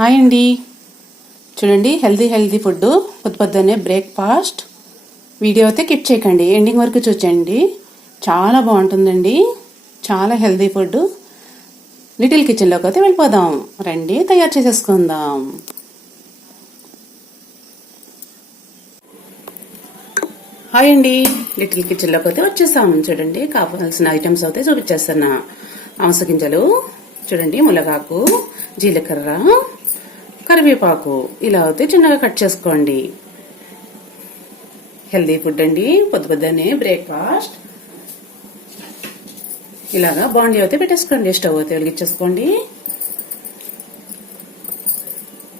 Hi అండి. చూడండి, healthy food పొద్దున్నే బ్రేక్ఫాస్ట్ వీడియో అయితే కిట్ చేయకండి, ఎండింగ్ వరకు చూచండి. చాలా బాగుంటుందండి, చాలా హెల్దీ ఫుడ్. లిటిల్ కిచెన్లోకి అయితే వెళ్ళిపోదాం రండి, తయారు చేసేసుకుందాం. హాయ్ అండి, లిటిల్ కిచెన్లోకి అయితే వచ్చేసాము. చూడండి, కావాల్సిన ఐటమ్స్ అయితే చూపించేస్తున్నా. అమస గింజలు చూడండి, ములగాకు, జీలకర్ర, కరివేపాకు ఇలా అయితే చిన్నగా కట్ చేసుకోండి. హెల్దీ ఫుడ్ అండి, పొద్దున్నే బ్రేక్ఫాస్ట్. ఇలాగా బాండీ అయితే పెట్టేసుకోండి, స్టవ్ అయితే వెలిగించేసుకోండి.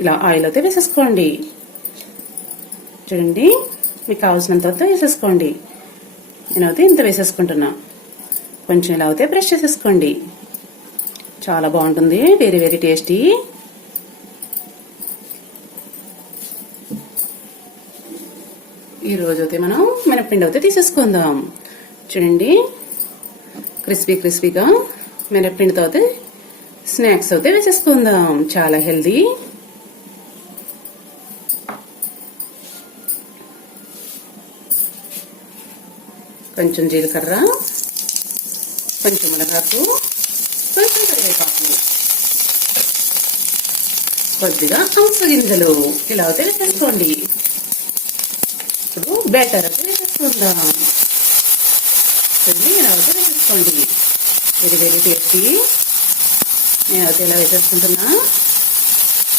ఇలా ఆయిల్ అయితే వేసేసుకోండి. చూడండి, మీకు కావాల్సినంత అయితే వేసేసుకోండి. నేనైతే ఇంత వేసేసుకుంటున్నా. కొంచెం ఇలా అయితే బ్రష్ చేసేసుకోండి. చాలా బాగుంటుంది, వెరీ టేస్టీ. ఈ రోజు అయితే మనం మినప్పిండి అయితే తీసేసుకుందాం. చూడండి, క్రిస్పీగా మినప్పిండితో అయితే స్నాక్స్ అయితే వేసేసుకుందాం. చాలా హెల్దీ. కొంచెం జీలకర్ర, కొంచెం మునగాకు, కొంచెం కరివేపాకు, కొద్దిగా అమస గింజలు ఇలా అయితే వేసేసుకోండి. ఇప్పుడు బ్యాటర్ అయితే వేసేసుకుందాం. ఇలా అయితే వేసేసుకోండి. Very tasty. నేనైతే ఇలా వేసేసుకుంటున్నా.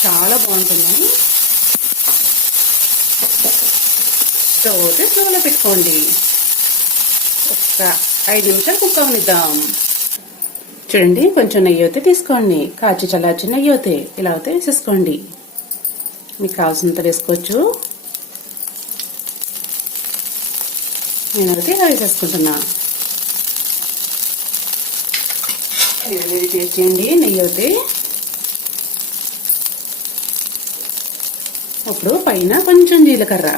చాలా బాగుంటుంది. స్టవ్ అయితే స్లోలో పెట్టుకోండి. ఒక్క 5 నిమిషాలు కుక్ అవనిద్దాం. చూడండి, కొంచెం నెయ్యి అయితే తీసుకోండి. కాచి చల్లార్చిన నెయ్యి అయితే ఇలా అయితే వేసేసుకోండి. మీకు కావాల్సినంత వేసుకోవచ్చు. నేనైతే ఇలా వేసేసుకుంటున్నా. వెరీ టేస్టీ అండి, నెయ్యి అయితే. అప్పుడు పైన కొంచెం జీలకర్ర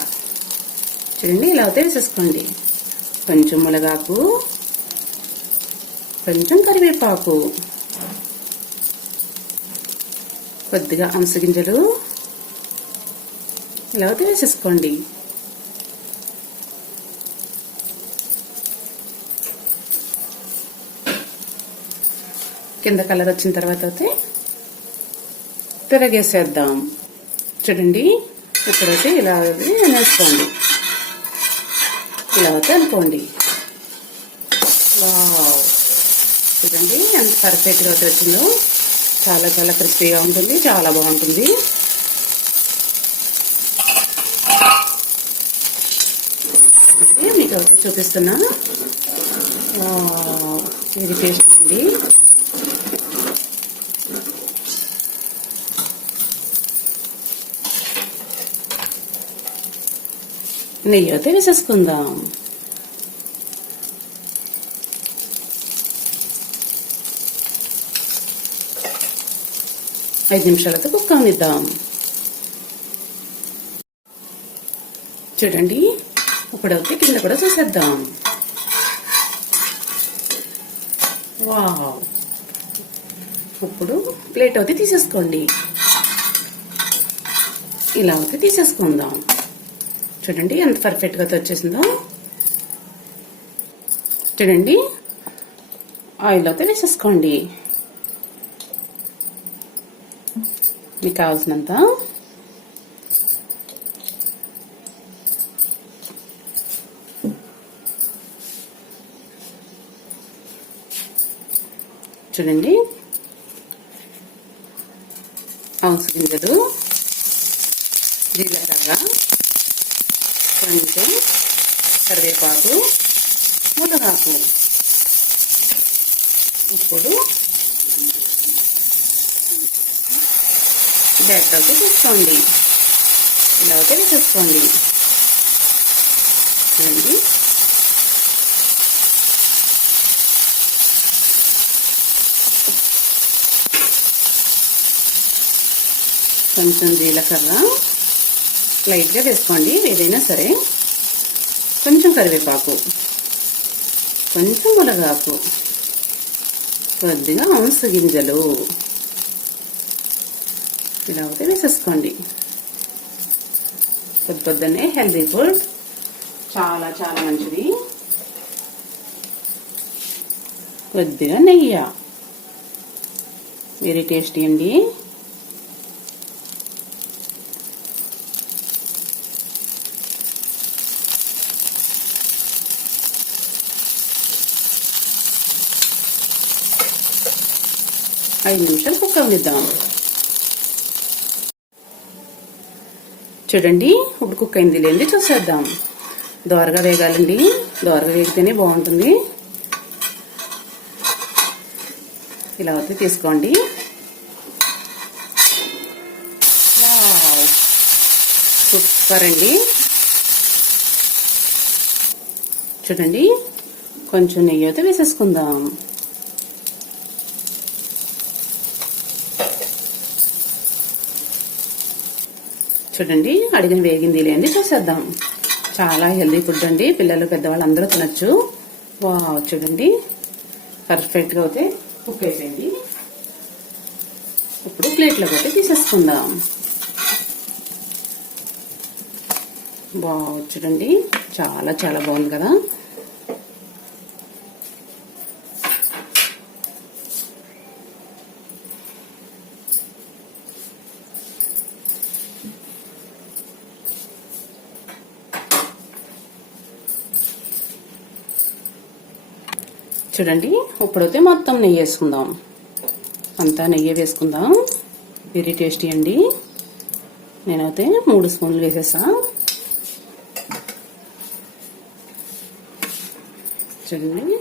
చూడండి, ఇలా అయితే వేసేసుకోండి. కొంచెం మునగాకు, కొంచెం కరివేపాకు, కొద్దిగా అమస గింజలు ఇలా అయితే వేసేసుకోండి. కింద కలర్ వచ్చిన తర్వాత అయితే తిరగేసేద్దాం. చూడండి, ఇప్పుడైతే ఇలా వేసుకోండి. ఇలా అయితే అనుకోండి. వావ్, చూడండి ఎంత పర్ఫెక్ట్గా అయితే వచ్చిందో. చాలా క్రిస్పీగా ఉంటుంది, చాలా బాగుంటుంది. మీకు అయితే చూపిస్తున్నా. వెరీ టేస్టీ అండి. నెయ్యి అయితే వేసేసుకుందాం. ఐదు నిమిషాలతో కుక్ అవనిద్దాం. చూడండి, ఇప్పుడైతే కింద కూడా చూసేద్దాం. వావ్, ఇప్పుడు ప్లేట్ అయితే తీసేసుకోండి. ఇలా అయితే తీసేసుకుందాం. చూడండి ఎంత పర్ఫెక్ట్గా వచ్చేసిందో. చూడండి, ఆయిల్ అయితే వేసేసుకోండి మీకు కావాల్సినంత. చూడండి, అమస గింజలు, జీలకర్ర, కొంచెం కరివేపాకు, మునగాకు. ఇప్పుడు బ్యాటర్ అయితే తీసుకోండి. ఇలా అయితే వేసేసుకోండి. చూడండి, కొంచెం జీలకర్ర లైట్గా వేసుకోండి, ఏదైనా సరే. కొంచెం కరివేపాకు, కొంచెం మునగాకు, కొద్దిగా అమస గింజలు, ఇలా అయితే వేసేసుకోండి. పొద్దున్నే హెల్దీ ఫుడ్, చాలా చాలా మంచిది. కొద్దిగా నెయ్యి, వెరీ టేస్టీ అండి. ఐదు నిమిషాలు కుక్ అవనిద్దాం. చూడండి, ఇప్పుడు కుక్ అయింది లేండి చూసేద్దాం. దోరగా వేగాలండి, దోరగా వేగితేనే బాగుంటుంది. ఇలా అయితే తీసుకోండి. సూపర్ అండి. చూడండి, కొంచెం నెయ్యి అయితే వేసేసుకుందాం. చూడంండి, అడిగిన వేగింది లేండి చూసేద్దాం. చాలా హెల్దీ ఫుడ్ అండి, పిల్లలు పెద్దవాళ్ళు అందరూ తినొచ్చు. వావ్, చూడండి పర్ఫెక్ట్గా అయితే కుక్ అయిపోయింది. ఇప్పుడు ప్లేట్లోకి అయితే తీసేసుకుందాం. వావ్, చూడండి చాలా చాలా బాగుంది కదా. చూడండి, ఇప్పుడైతే మొత్తం నెయ్యి వేసుకుందాం. అంతా నెయ్యి వేసుకుందాం. వెరీ టేస్టీ అండి. నేనైతే 3 స్పూన్లు వేసేసా. చూడండి,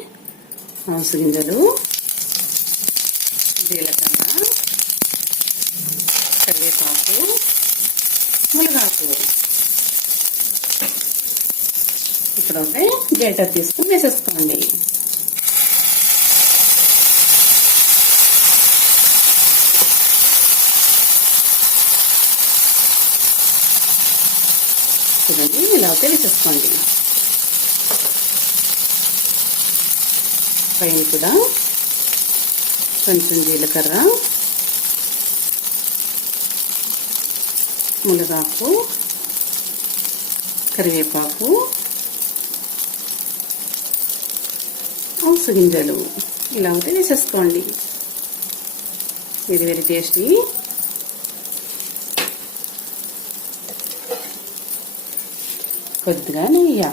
అవిసె గింజలు, జీలకర్ర, కరివేపాకు, మునగాకు. ఇప్పుడైతే గ్రేటర్ తీసుకుని వేసేసుకోండి. చూడండి, ఇలా అయితే వేసేసుకోండి. పైన కూడా కొంచెం జీలకర్ర, మునగాకు, కరివేపాకు, అవిసె గింజలు ఇలా అయితే వేసేసుకోండి. ఇది వెరీ టేస్టీ. కొద్దిగా నెయ్యి.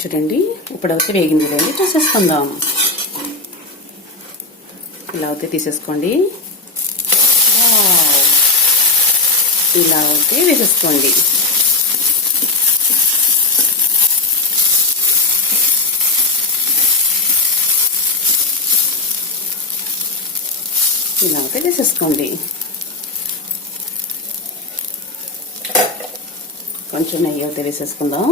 చూడండి, ఇప్పుడైతే వేగింది లేండి చూసేసుకుందాం. ఇలా అయితే తీసేసుకోండి. ఇలా అయితే వేసేసుకోండి. ఇలా అయితే వేసేసుకోండి. కొంచెం నెయ్యి అయితే వేసేసుకుందాం.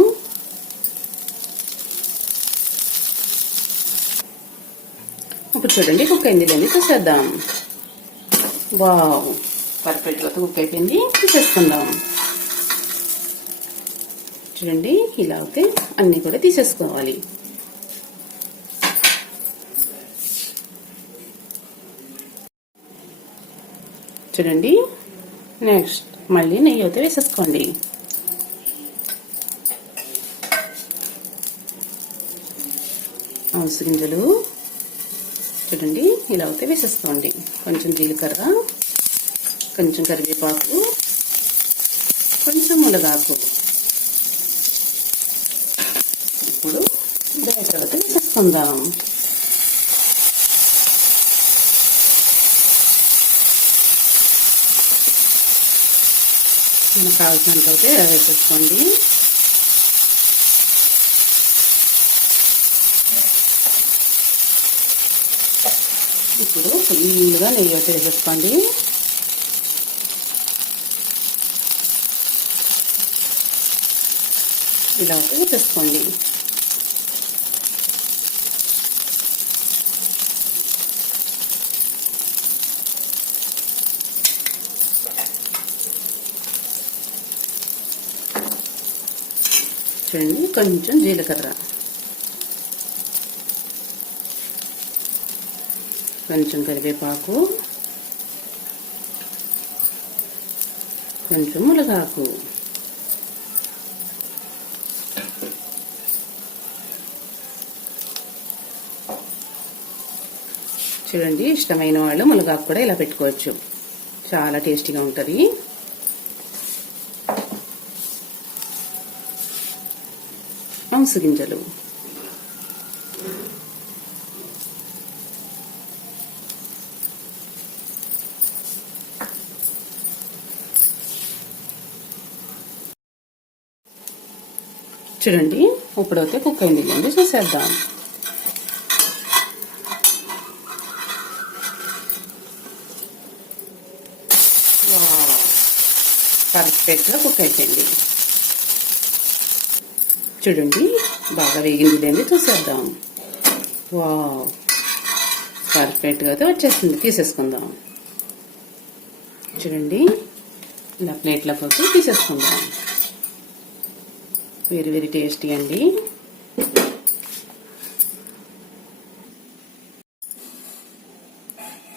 ఇప్పుడు చూడండి, కుక్ అయింది లేండి చూసేద్దాం. వావ్, పర్ఫెక్ట్గా కుక్ అయిపోయింది. తీసేసుకుందాం. చూడండి, ఇలా అయితే అన్నీ కూడా తీసేసుకోవాలి. చూడండి, నెక్స్ట్ మళ్ళీ నెయ్యి అయితే వేసేసుకోండి. అవిసె గింజలు చూడండి, ఇలా అయితే వేసేసుకోండి. కొంచెం జీలకర్ర, కొంచెం కరివేపాకు, కొంచెం మునగాకు. ఇప్పుడు గ్రేటర్ అయితే వేసేసుకుందాం. మనకు కావాల్సినంత అయితే వేసేసుకోండి. ఇప్పుడు ఫుల్గా నెయ్యి అయితే వేసేసుకోండి. ఇలా అయితే వేసేసుకోండి. చూడండి, కొంచెం జీలకర్ర, కొంచెం కరివేపాకు, కొంచెం మునగాకు, చూడండి. ఇష్టమైన వాళ్ళు మునగాకు కూడా ఇలా పెట్టుకోవచ్చు, చాలా టేస్టీగా ఉంటుంది. అవిసె గింజలు, చూడండి. ఇప్పుడైతే కుక్ అయింది, చూసేద్దాం. పర్ఫెక్ట్గా కుక్ అయిపోయింది. చూడండి, బాగా వేగింది, చూసేద్దాం. వావ్, పర్ఫెక్ట్గా అయితే వచ్చేస్తుంది. తీసేసుకుందాం. చూడండి, ఇలా ప్లేట్లలోకి తీసేసుకుందాం. వెరీ వెరీ టేస్టీ అండి.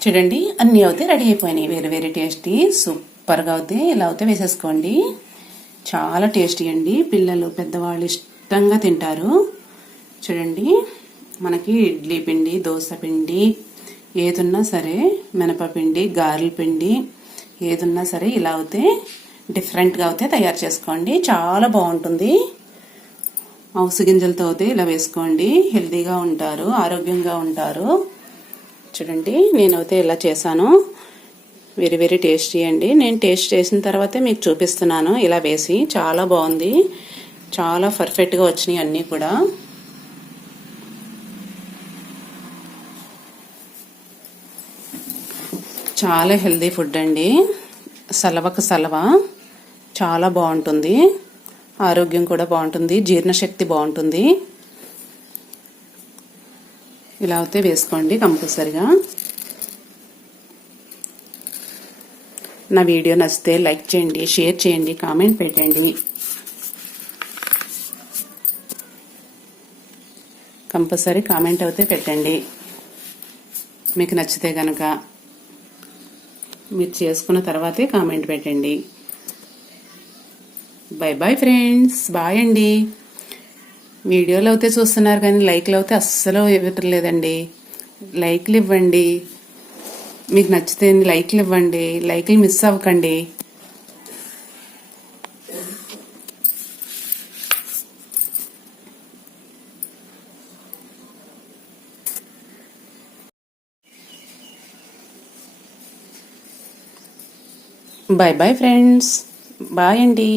చూడండి, అన్నీ అయితే రెడీ అయిపోయినాయి. వెరీ వెరీ టేస్టీ, సూపర్గా అవుతాయి. ఇలా అయితే వేసేసుకోండి. చాలా టేస్టీ అండి. పిల్లలు పెద్దవాళ్ళు ఇష్టంగా తింటారు. చూడండి, మనకి ఇడ్లీ పిండి, దోశ పిండి ఏదున్నా సరే, మినపపిండి, గారెల పిండి ఏదున్నా సరే ఇలా అయితే డిఫరెంట్గా అయితే తయారు చేసుకోండి. చాలా బాగుంటుంది. అవిసె గింజలతో అయితే ఇలా వేసుకోండి. హెల్తీగా ఉంటారు, ఆరోగ్యంగా ఉంటారు. చూడండి, నేనైతే ఇలా చేశాను. వెరీ వెరీ టేస్టీ అండి. నేను టేస్ట్ చేసిన తర్వాతే మీకు చూపిస్తున్నాను ఇలా వేసి. చాలా బాగుంది, చాలా పర్ఫెక్ట్గా వచ్చినాయి అన్నీ కూడా. చాలా హెల్తీ ఫుడ్ అండి. సలవకు సలవ చాలా బాగుంటుంది. ఆరోగ్యం కూడా బాగుంటుంది, జీర్ణశక్తి బాగుంటుంది. ఇలా అయితే వేసుకోండి కంపల్సరిగా. నా వీడియో నచ్చితే లైక్ చేయండి, షేర్ చేయండి, కామెంట్ పెట్టండి. కంపల్సరీ కామెంట్ అయితే పెట్టండి మీకు నచ్చితే కనుక. మీరు చేసుకున్న తర్వాతే కామెంట్ పెట్టండి. బై బై ఫ్రెండ్స్, బాయ్ అండి. వీడియోలో అయితే చూస్తున్నారు కానీ లైక్లు అయితే అస్సలు ఇవ్వట్లేదండి. లైక్లు ఇవ్వండి. మీకు నచ్చితే లైక్లు ఇవ్వండి. లైక్లు మిస్ అవ్వకండి. బై బై ఫ్రెండ్స్, బాయ్ అండి.